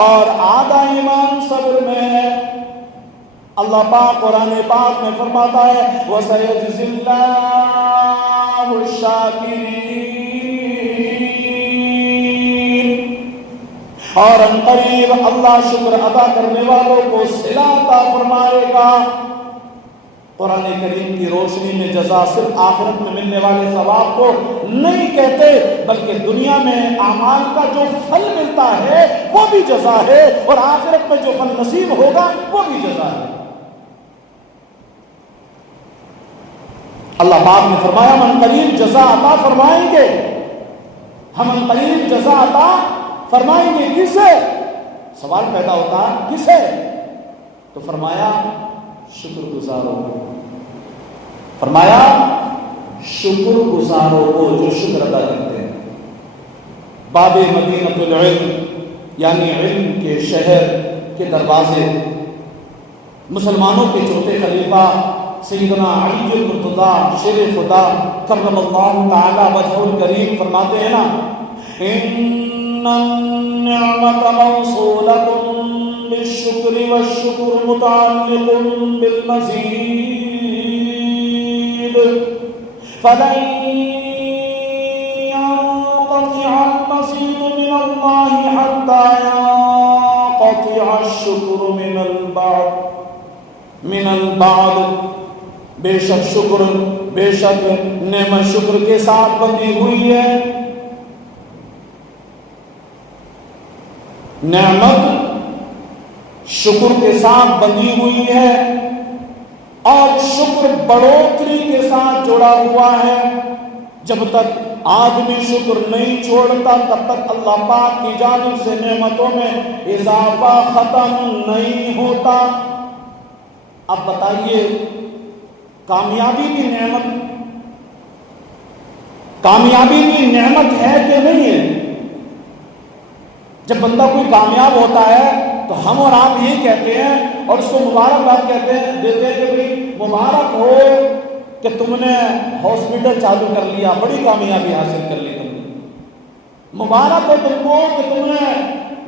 اور آدھا ایمان صبر میں ہے۔ اللہ پاک قرآن پاک میں فرماتا ہے وَسَيَجْزِي اللَّهُ الشَّاكِرِينَ، اور عنقریب اللہ شکر ادا کرنے والوں کو صلہ عطا فرمائے گا۔ قرآن کریم کی روشنی میں جزا صرف آخرت میں ملنے والے ثواب کو نہیں کہتے، بلکہ دنیا میں اعمال کا جو پھل ملتا ہے وہ بھی جزا ہے، اور آخرت میں جو پھل نصیب ہوگا وہ بھی جزا ہے۔ اللہ پاک نے فرمایا ہم قریب جزا عطا فرمائیں گے، ہم قریب جزا عطا فرمائیں گے۔ کسے؟ سوال پیدا ہوتا ہے کسے؟ تو فرمایا شکر گزاروں کو، فرمایا شکر گزاروں کو جو شکر ادا کرتے ہیں۔ باب مدینۃ العلم یعنی علم کے شہر کے دروازے، مسلمانوں کے چوتھے خلیفہ سیدنا علی المرتضیٰ شیر خدا کرم اللہ تعالی وجہہ الکریم فرماتے ہیں نا ان النعمت موصولۃ بالشکر والشکر متعلق بالمزید فلن ينقطع المزید من اللہ حتى ينقطع الشکر من البعد۔ بے شک شکر، بے شک نعمت شکر کے ساتھ بندی ہوئی ہے، نعمت شکر کے ساتھ بندی ہوئی ہے، اور شکر بڑھوتری کے ساتھ جڑا ہوا ہے۔ جب تک آدمی شکر نہیں چھوڑتا تب تک اللہ پاک کی جانب سے نعمتوں میں اضافہ ختم نہیں ہوتا۔ اب بتائیے کامیابی کی نعمت ہے کہ نہیں ہے؟ جب بندہ کوئی کامیاب ہوتا ہے تو ہم اور آپ یہی کہتے ہیں اور اس کو مبارکباد کہتے ہیں، دیتے ہیں کہ بھئی مبارک ہو کہ تم نے ہاسپٹل چالو کر لیا، بڑی کامیابی حاصل کر لی تم نے۔ مبارک ہو تم کو کہ تم نے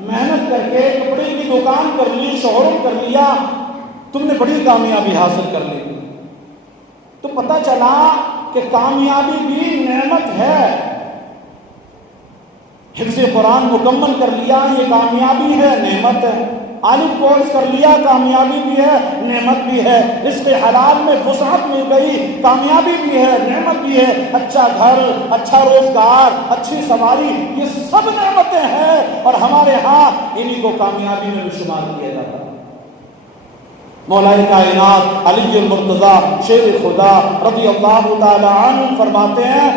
محنت کر کے کپڑے کی دکان کر لی، شوہر کر لیا، تم نے بڑی کامیابی حاصل کر لی۔ تو پتہ چلا کہ کامیابی بھی نعمت ہے۔ حفظ قرآن مکمل کر لیا، یہ کامیابی ہے، نعمت ہے۔ عالم کورس کر لیا، کامیابی بھی ہے، نعمت بھی ہے۔ رزق حلال میں وسعت مل گئی، کامیابی بھی ہے، نعمت بھی ہے۔ اچھا گھر، اچھا روزگار، اچھی سواری، یہ سب نعمتیں ہیں، اور ہمارے ہاں انہی کو کامیابی میں بھی شمار کیا جاتا ہے۔ مولا کائنات علی المرتضیٰ شیر خدا رضی اللہ تعالی عنہ فرماتے ہیں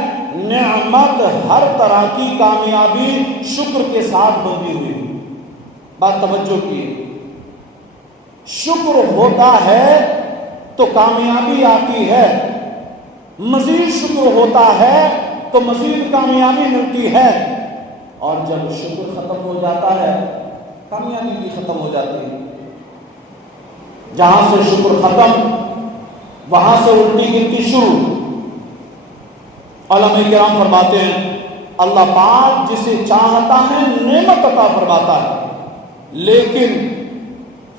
نعمت ہر طرح کی کامیابی شکر کے ساتھ بندھی ہوئی۔ بات توجہ کی، شکر ہوتا ہے تو کامیابی آتی ہے، مزید شکر ہوتا ہے تو مزید کامیابی ملتی ہے، اور جب شکر ختم ہو جاتا ہے کامیابی بھی ختم ہو جاتی ہے۔ جہاں سے شکر ختم وہاں سے الٹی گنتی شروع۔ علماء کرام فرماتے ہیں اللہ پاک جسے چاہتا ہے نعمت عطا فرماتا ہے، لیکن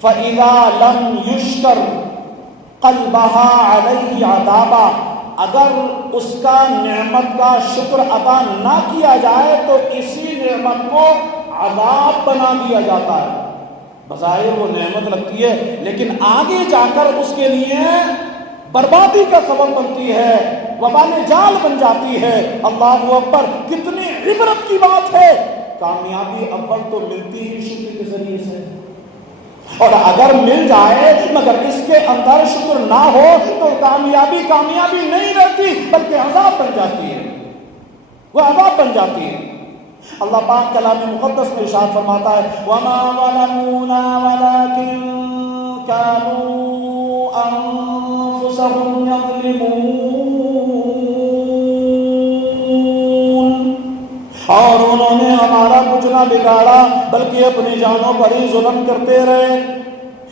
فَإِذَا لَمْ يُشْكَرْ قَلْبَهَا عَلَيْهِ عَذَابًا، اگر اس کا نعمت کا شکر ادا نہ کیا جائے تو اسی نعمت کو عذاب بنا دیا جاتا ہے۔ بظاہر وہ نعمت لگتی ہے لیکن آگے جا کر اس کے لیے بربادی کا سبب بنتی ہے، وبال جال بن جاتی ہے۔ اللہ اکبر، کتنی عبرت کی بات ہے۔ کامیابی اول تو ملتی ہی شکر کے ذریعے سے، اور اگر مل جائے مگر اس کے اندر شکر نہ ہو تو کامیابی نہیں رہتی بلکہ عذاب بن جاتی ہے، وہ عذاب بن جاتی ہے۔ اللہ پاک کلام مقدس میں ارشاد فرماتا ہے وَمَا ظَلَمُونَا وَلَكِنْ كَانُوا أَنفُسَهُمْ يَظْلِمُونَ، اور انہوں نے ہمارا کچھ نہ بگاڑا بلکہ اپنی جانوں پر ہی ظلم کرتے رہے۔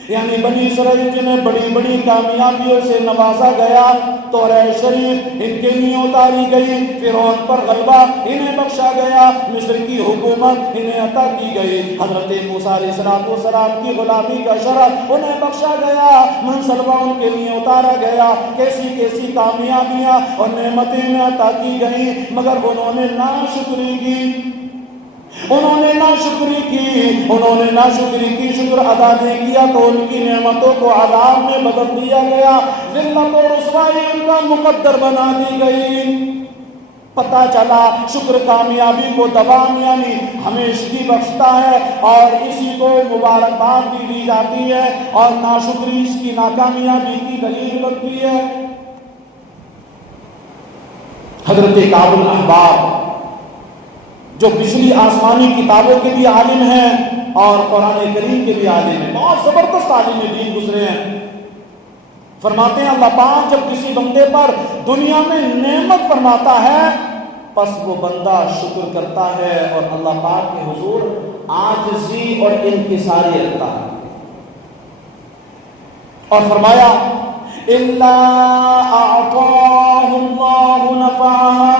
یعنی بنی اسرائیل جنہیں بڑی بڑی کامیابیوں سے نوازا گیا، تورات شریف ان کے لیے اتاری گئی، فرعون پر غلبہ انہیں بخشا گیا، مصر کی حکومت انہیں عطا کی گئی، حضرت موسیٰ علیہ السلام کی غلامی کا شرف انہیں بخشا گیا، منصلبہ ان کے لیے اتارا گیا، کیسی کیسی کامیابیاں اور نعمتیں انہیں عطا کی گئیں، مگر انہوں نے ناشکری کی، انہوں نے ناشکری کی، شکر ادا نہیں کیا تو ان کی نعمتوں کو عذاب میں بدل دیا گیا، ذلت و رسوائی ان کا مقدر بنا دی گئی۔ پتہ چلا شکر کامیابی کو دوام یعنی ہمیشگی بخشتا ہے اور اسی کو مبارکباد بھی دی جاتی ہے، اور ناشکری اس کی ناکامیابی کی دلیل بنتی ہے۔ حضرت کعب الاحبار جو پچھلی آسمانی کتابوں کے بھی عالم ہیں اور قرآن کریم کے بھی عالم ہیں، بہت زبردست عالم دین گزرے ہیں، فرماتے ہیں اللہ پاک جب کسی بندے پر دنیا میں نعمت فرماتا ہے پس وہ بندہ شکر کرتا ہے اور اللہ پاک کے حضور عاجزی اور انکساری رکھتا ہے، اور فرمایا إِلَّا أَعْطَاهُ اللَّهُ نَفَعَهَا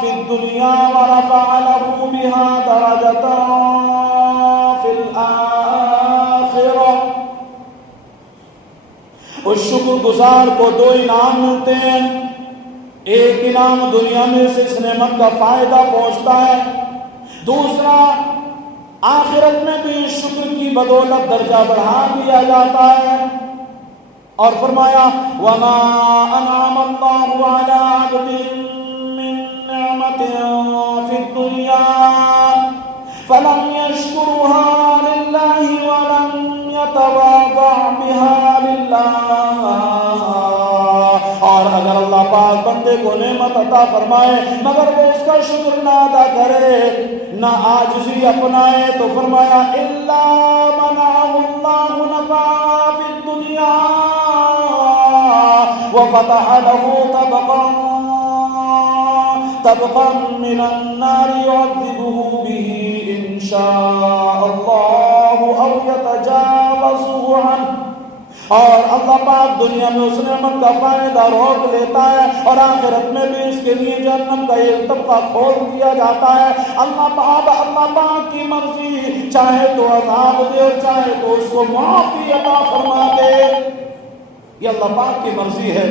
فِي الدُّنْيَا وَرَفَعَ لَهُ بِهَا دَرَجَةً فِي الْآخِرَةِ۔ اس شکر گزار کو دو انعام ملتے ہیں، ایک انعام دنیا میں سے اس نعمت کا فائدہ پہنچتا ہے، دوسرا آخرت میں بھی شکر کی بدولت درجہ بڑھا دیا جاتا ہے، اور فرمایا وَمَا أَنْعَمَ اللَّهُ عَلَىٰ عَبْدٍ مِّن نِّعْمَةٍ فِي الدُّنْيَا فَلَمْ يَشْكُرْهَا لِلَّهِ وَلَمْ يَتَوَاضَعْ بِهَا لِلَّهِ۔ اور اگر اللہ پاک بندے کو نعمت عطا فرمائے مگر وہ اس کا شکر نہ ادا کرے، نہ عاجزی اپنائے، تو فرمایا إِلَّا مَنَعَهُ اللَّهُ نَفَعًا فِي الدُّنْيَا وَفَتَحَ لَهُ طبقا من النار يعذبه به إن شاء الله أو يتجاوز عنه۔ اور اللہ پاک دنیا میں اس نعمت کا فائدہ روک لیتا ہے اور آخرت میں بھی اس کے لیے جہنم کا ایک طبقہ کھول دیا جاتا ہے۔ اللہ پاک کی مرضی، چاہے تو عذاب دے اور چاہے تو اس کو معافی عطا فرما دے، یہ اللہ پاک کی مرضی ہے۔